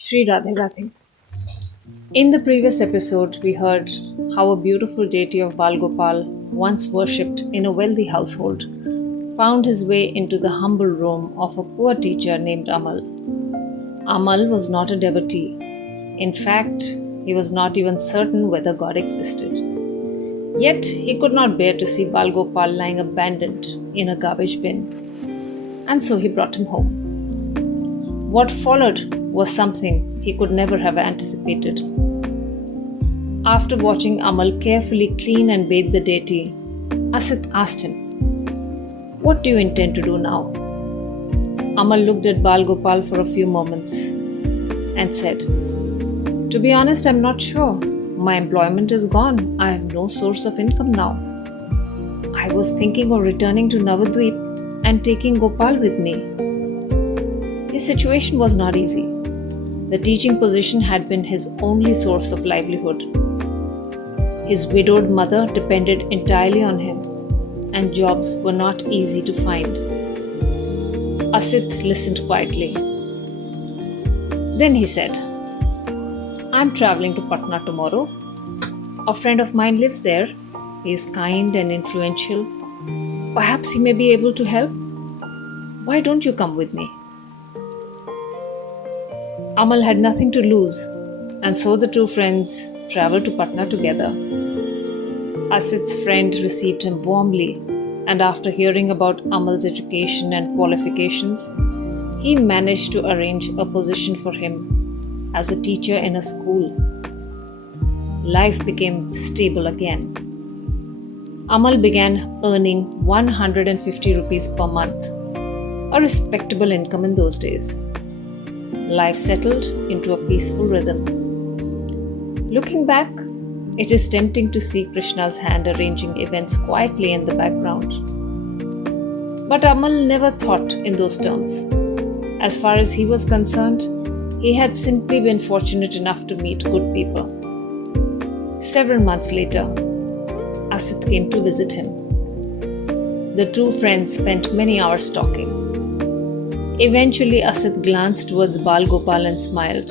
Shri Radhe Radhe. In the previous episode, we heard how a beautiful deity of Bal Gopal, once worshipped in a wealthy household, found his way into the humble room of a poor teacher named Amal. Amal was not a devotee. In fact, he was not even certain whether God existed. Yet, he could not bear to see Bal Gopal lying abandoned in a garbage bin, and so he brought him home. What followed was something he could never have anticipated. After watching Amal carefully clean and bathe the deity, Asit asked him, "What do you intend to do now?" Amal looked at Bal Gopal for a few moments and said, "To be honest, I'm not sure. My employment is gone. I have no source of income now. I was thinking of returning to Navadvip and taking Gopal with me." His situation was not easy. The teaching position had been his only source of livelihood. His widowed mother depended entirely on him, and jobs were not easy to find. Asit listened quietly. Then he said, "I'm traveling to Patna tomorrow. A friend of mine lives there. He is kind and influential. Perhaps he may be able to help. Why don't you come with me?" Amal had nothing to lose, and so the two friends traveled to Patna together. Asit's friend received him warmly, and after hearing about Amal's education and qualifications, he managed to arrange a position for him as a teacher in a school. Life became stable again. Amal began earning 150 rupees per month, a respectable income in those days. Life settled into a peaceful rhythm. Looking back, it is tempting to see Krishna's hand arranging events quietly in the background. But Amal never thought in those terms. As far as he was concerned, he had simply been fortunate enough to meet good people. Several months later, Asit came to visit him. The two friends spent many hours talking. Eventually, Asit glanced towards Bal Gopal and smiled.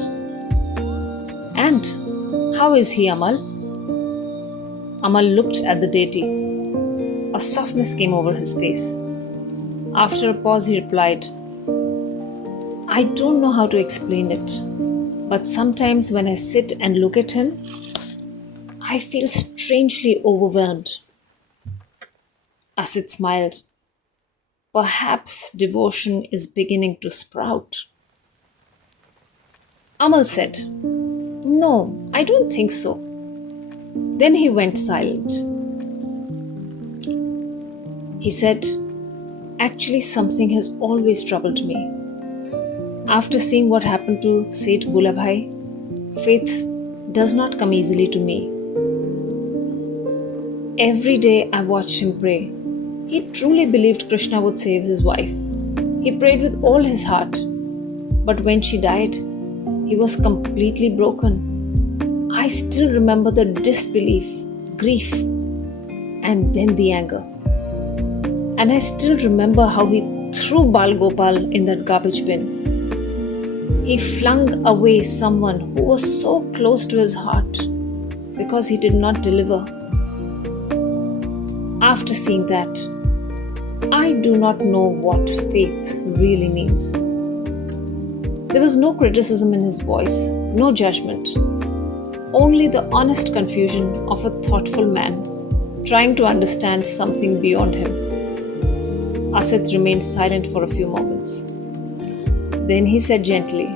"And how is he, Amal?" Amal looked at the deity. A softness came over his face. After a pause, he replied, "I don't know how to explain it, but sometimes when I sit and look at him, I feel strangely overwhelmed." Asit smiled. "Perhaps devotion is beginning to sprout." Amal said, "No, I don't think so." Then he went silent. He said, "Actually, something has always troubled me. After seeing what happened to Seth Bulabhai, faith does not come easily to me. Every day I watched him pray. He truly believed Krishna would save his wife. He prayed with all his heart. But when she died, he was completely broken. I still remember the disbelief, grief, and then the anger. And I still remember how he threw Bal Gopal in that garbage bin. He flung away someone who was so close to his heart because he did not deliver. After seeing that, I do not know what faith really means." There was no criticism in his voice, no judgment, only the honest confusion of a thoughtful man trying to understand something beyond him. Asit remained silent for a few moments. Then he said gently,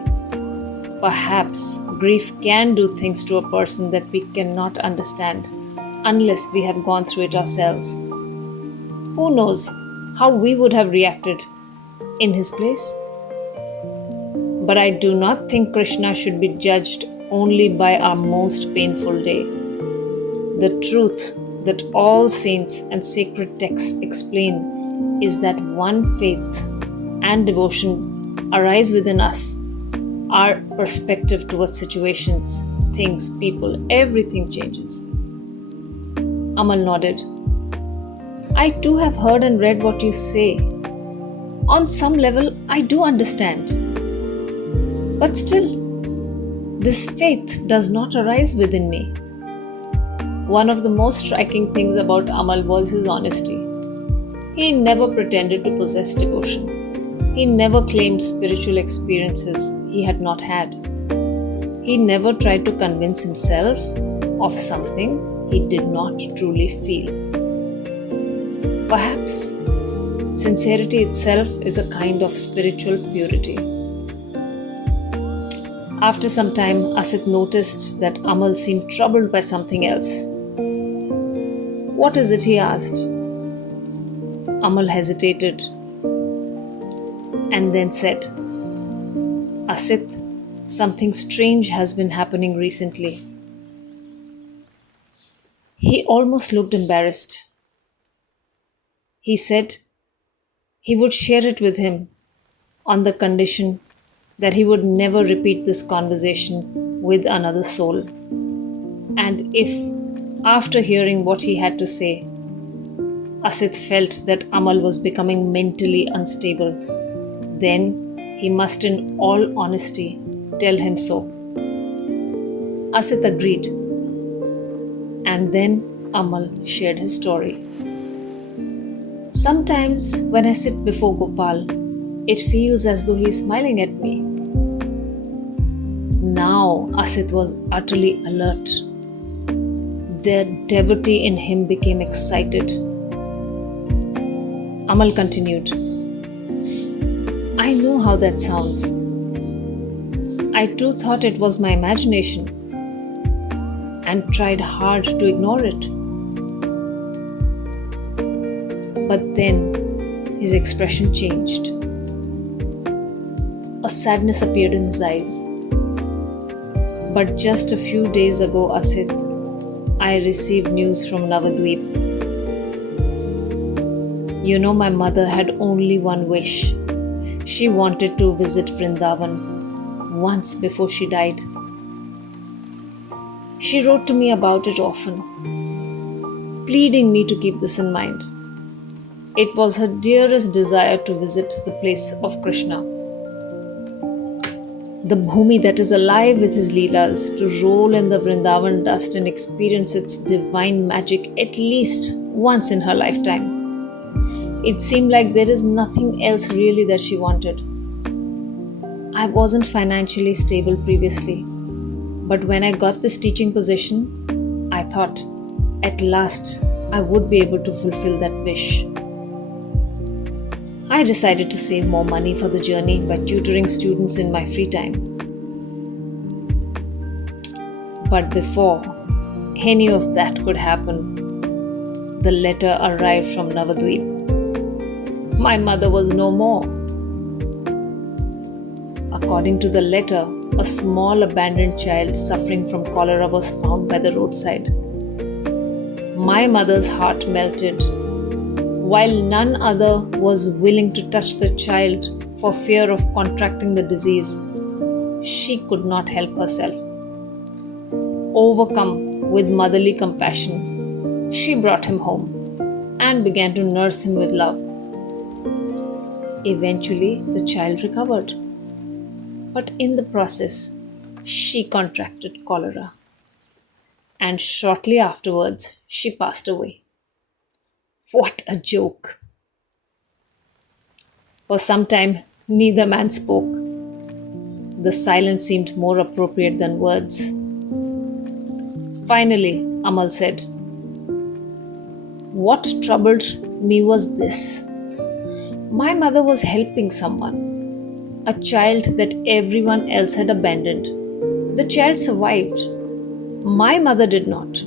"Perhaps grief can do things to a person that we cannot understand unless we have gone through it ourselves. Who knows how we would have reacted in his place? But I do not think Krishna should be judged only by our most painful day. The truth that all saints and sacred texts explain is that one faith and devotion arise within us. Our perspective towards situations, things, people, everything changes." Amal nodded. "I too have heard and read what you say. On some level, I do understand. But still, This faith does not arise within me. One of the most striking things about Amal was his honesty. He never pretended to possess devotion. He never claimed spiritual experiences he had not had. He never tried to convince himself of something he did not truly feel. Perhaps sincerity itself is a kind of spiritual purity. After some time, Asit noticed that Amal seemed troubled by something else. "What is it?" he asked. Amal hesitated and then said, "Asit, something strange has been happening recently." He almost looked embarrassed. He said he would share it with him on the condition that he would never repeat this conversation with another soul. And if, after hearing what he had to say, Asit felt that Amal was becoming mentally unstable, then he must in all honesty tell him so. Asit agreed, and then Amal shared his story. "Sometimes when I sit before Gopal, it feels as though he is smiling at me." Now Asit was utterly alert. The devotee in him became excited. Amal continued, "I know how that sounds. I too thought it was my imagination and tried hard to ignore it. But then his expression changed. A sadness appeared in his eyes. "But just a few days ago, Asit, I received news from Navadvip. You know, my mother had only one wish. She wanted to visit Vrindavan once before she died. She wrote to me about it often, pleading me to keep this in mind. It was her dearest desire to visit the place of Krishna, the bhumi that is alive with his leelas, to roll in the Vrindavan dust and experience its divine magic at least once in her lifetime. It seemed like there is nothing else really that she wanted. I wasn't financially stable previously, but when I got this teaching position, I thought, at last, I would be able to fulfill that wish. I decided to save more money for the journey by tutoring students in my free time. But before any of that could happen, the letter arrived from Navadvip. My mother was no more. According to the letter, a small abandoned child suffering from cholera was found by the roadside. My mother's heart melted, while none other was willing to touch the child for fear of contracting the disease. She could not help herself. Overcome with motherly compassion, she brought him home and began to nurse him with love. Eventually, the child recovered, but in the process, she contracted cholera, and shortly afterwards, she passed away. What a joke! For some time, neither man spoke. The silence seemed more appropriate than words. Finally, Amal said, "What troubled me was this. My mother was helping someone, a child that everyone else had abandoned. The child survived. My mother did not.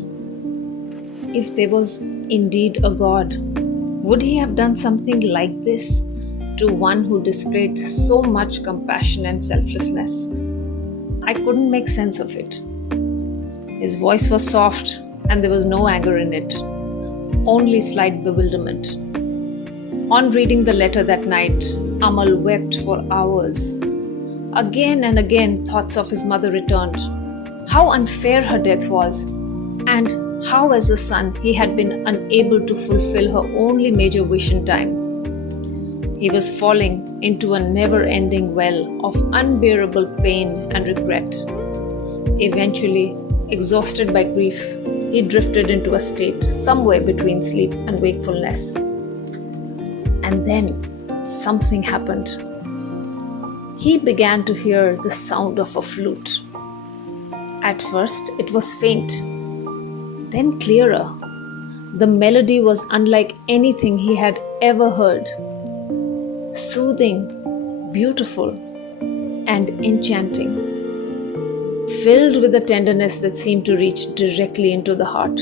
If there was indeed a God, would he have done something like this to one who displayed so much compassion and selflessness?" I couldn't make sense of it. His voice was soft and there was no anger in it, only slight bewilderment. On reading the letter that night, Amal wept for hours. Again and again, thoughts of his mother returned. How unfair her death was, and how, as a son, he had been unable to fulfill her only major wish in time. He was falling into a never-ending well of unbearable pain and regret. Eventually, exhausted by grief, he drifted into a state somewhere between sleep and wakefulness. And then something happened. He began to hear the sound of a flute. At first, it was faint, then clearer. The melody was unlike anything he had ever heard. Soothing, beautiful, and enchanting, filled with a tenderness that seemed to reach directly into the heart.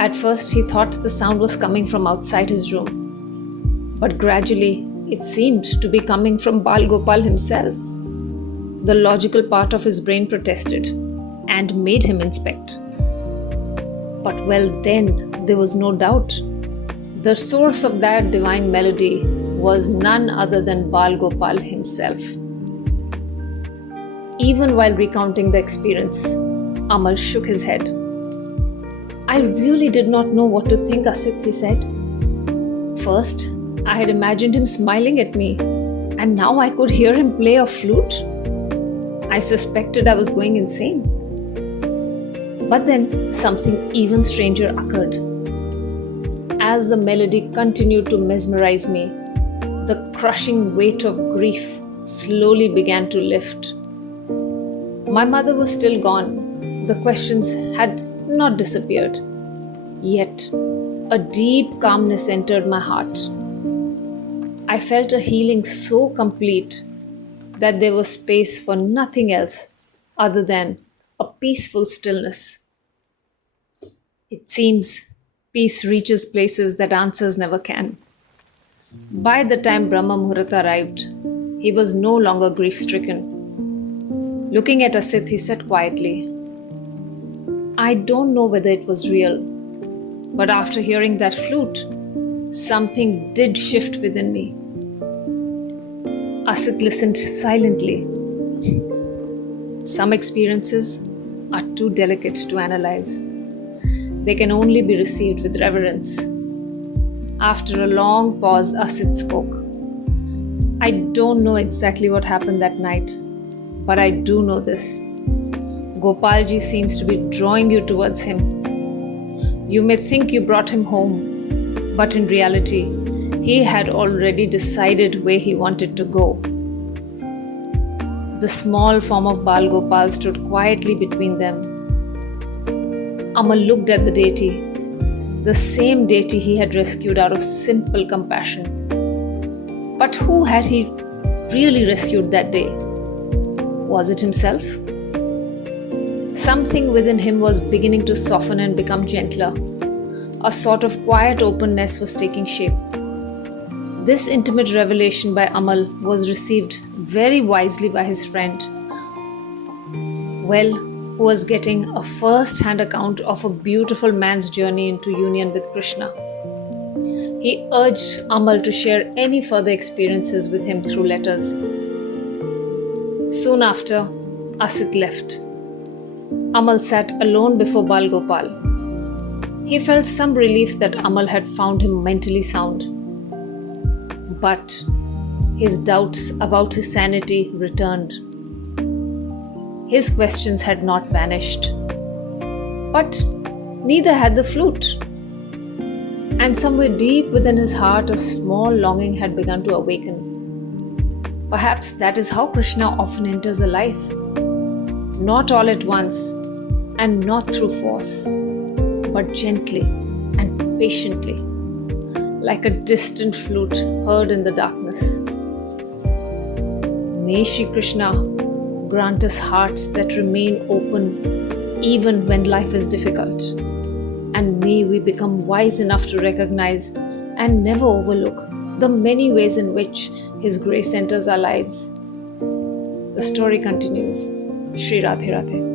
At first, he thought the sound was coming from outside his room, but gradually it seemed to be coming from Bal Gopal himself. The logical part of his brain protested and made him inspect. But well, then there was no doubt. The source of that divine melody was none other than Bal Gopal himself. Even while recounting the experience, Amal shook his head. I really did not know what to think, Asit, he said. First, I had imagined him smiling at me, and now I could hear him play a flute. I suspected I was going insane. But then something even stranger occurred. As the melody continued to mesmerize me, the crushing weight of grief slowly began to lift. My mother was still gone. The questions had not disappeared. Yet, a deep calmness entered my heart. I felt a healing so complete that there was space for nothing else other than a peaceful stillness. It seems peace reaches places that answers never can. By the time Brahma Muhurta arrived, he was no longer grief-stricken. Looking at Asit, he said quietly, I don't know whether it was real, but after hearing that flute, something did shift within me. Asit listened silently. Some experiences are too delicate to analyze. They can only be received with reverence. After a long pause, Asit spoke. I don't know exactly what happened that night, but I do know this. Gopal Ji seems to be drawing you towards him. You may think you brought him home, but in reality, he had already decided where he wanted to go. The small form of Bal Gopal stood quietly between them. Amal looked at the deity, the same deity he had rescued out of simple compassion. But who had he really rescued that day? Was it himself? Something within him was beginning to soften and become gentler. A sort of quiet openness was taking shape. This intimate revelation by Amal was received very wisely by his friend, who was getting a first-hand account of a beautiful man's journey into union with Krishna. He urged Amal to share any further experiences with him through letters. Soon after, Asit left. Amal sat alone before Bal Gopal. He felt some relief that Amal had found him mentally sound. But his doubts about his sanity returned. His questions had not vanished. But neither had the flute. And somewhere deep within his heart, a small longing had begun to awaken. Perhaps that is how Krishna often enters a life. Not all at once, and not through force, but gently and patiently, like a distant flute heard in the darkness. May Shri Krishna grant us hearts that remain open even when life is difficult. And may we become wise enough to recognize and never overlook the many ways in which His grace enters our lives. The story continues. Shri Radhe Radhe.